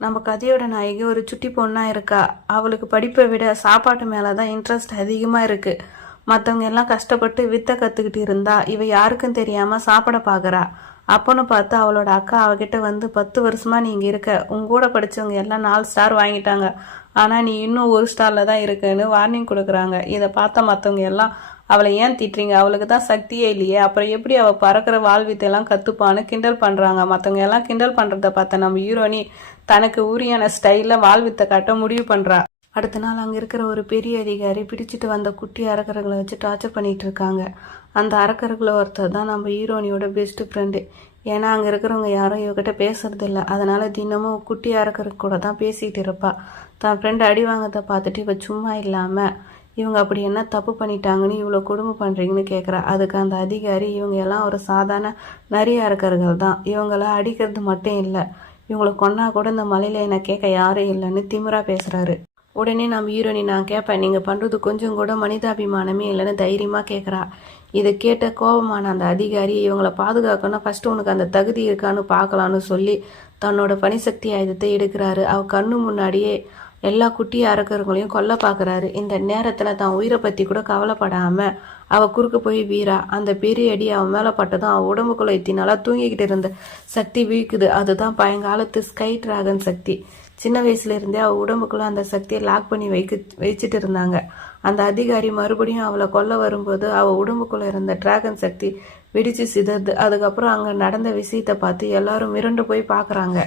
நம்ம கதையோட நாயகி ஒரு சுட்டி பொண்ணா இருக்கா. அவளுக்கு படிப்பை விட சாப்பாட்டு மேலதான் இன்ட்ரெஸ்ட் அதிகமா இருக்கு. மற்றவங்க எல்லாம் கஷ்டப்பட்டு வித்தை கத்துக்கிட்டு இருந்தா இவ யாருக்கும் தெரியாம சாப்பிட பாக்குறா. அப்பன்னு பார்த்து அவளோட அக்கா அவகிட்ட வந்து 10 வருஷமா நீ இங்க இருக்க, உங்க கூட படிச்சவங்க எல்லாம் 4 ஸ்டார் வாங்கிட்டாங்க, ஆனா நீ இன்னும் 1 ஸ்டார்ல தான் இருக்குன்னு வார்னிங் கொடுக்குறாங்க. இதை பார்த்த மற்றவங்க எல்லாம் அவளை ஏன் திட்டுறீங்க, அவளுக்கு தான் சக்தியே இல்லையே, அப்புறம் எப்படி அவ பறக்கிற வாழ்வித்தையெல்லாம் கத்துப்பான்னு கிண்டல் பண்றாங்க. மற்றவங்க எல்லாம் கிண்டல் பண்றத பார்த்த நம்ம ஹீரோனி தனக்கு உரியான ஸ்டைல்ல வாழ்வித்தை காட்ட முடிவு பண்றா. அடுத்த நாள் அங்கே இருக்கிற ஒரு பெரிய அதிகாரி பிடிச்சிட்டு வந்த குட்டி அரக்கர்களை வச்சு டார்ச்சர் பண்ணிட்டு இருக்காங்க. அந்த அரக்கர்களை ஒருத்தர் தான் நம்ம ஹீரோனியோட பெஸ்ட் ஃப்ரெண்டு. ஏன்னா அங்கே இருக்கிறவங்க யாரும் இவகிட்ட பேசுறது இல்லை. அதனால தினமும் குட்டி அரக்கர் கூட தான் பேசிகிட்டு இருப்பா. தான் ஃப்ரெண்டு அடி வாங்கத்தை பார்த்துட்டு இவ சும்மா இல்லாமல் இவங்க அப்படி என்ன தப்பு பண்ணிட்டாங்கன்னு இவ்வளோ கொடுமை பண்ணுறீங்கன்னு கேட்குறா. அதுக்கு அந்த அதிகாரி இவங்க எல்லாம் ஒரு சாதாரண நிறைய அரக்கர்கள் தான், இவங்கள அடிக்கிறது மட்டும் இல்லை, இவங்களை கொன்னா கூட இந்த மலையில என்ன கேட்க யாரும் இல்லைன்னு திமிரா பேசுறாரு. உடனே நம்ம ஹீரோனி நான் கேட்பேன், நீங்கள் பண்ணுறது கொஞ்சம் கூட மனிதாபிமானமே இல்லைன்னு தைரியமாக கேட்குறா. இதை கேட்ட கோபமான அந்த அதிகாரி இவங்களை பாதுகாக்கணும், ஃபஸ்ட்டு உனக்கு அந்த தகுதி இருக்கான்னு பார்க்கலான்னு சொல்லி தன்னோட பனிசக்தி ஆயுதத்தை எடுக்கிறாரு. அவ கண்ணு முன்னாடியே எல்லா குட்டி அரக்கர்களையும் கொல்ல பார்க்குறாரு. இந்த நேரத்தில் தான் உயிரை பற்றி கூட கவலைப்படாமல் அவ குறுக்க போய் வீரா. அந்த பெரிய அடி அவன் மேலே பட்டதும் அவன் உடம்புக்குள்ள எத்தினால தூங்கிக்கிட்டு இருந்த சக்தி வீக்குது. அதுதான் பழங்காலத்து ஸ்கை டிராகன் சக்தி. சின்ன வயசுல இருந்தே அவள் உடம்புக்குள்ள அந்த சக்தியை லாக் பண்ணி வச்சுட்டு இருந்தாங்க. அந்த அதிகாரி மறுபடியும் அவளை கொல்ல வரும்போது அவள் உடம்புக்குள்ள இருந்த டிராகன் சக்தி வெடிச்சு சிதறது. அதுக்கப்புறம் அங்கே நடந்த விஷயத்தை பார்த்து எல்லாரும் மிரண்டு போய் பார்க்குறாங்க.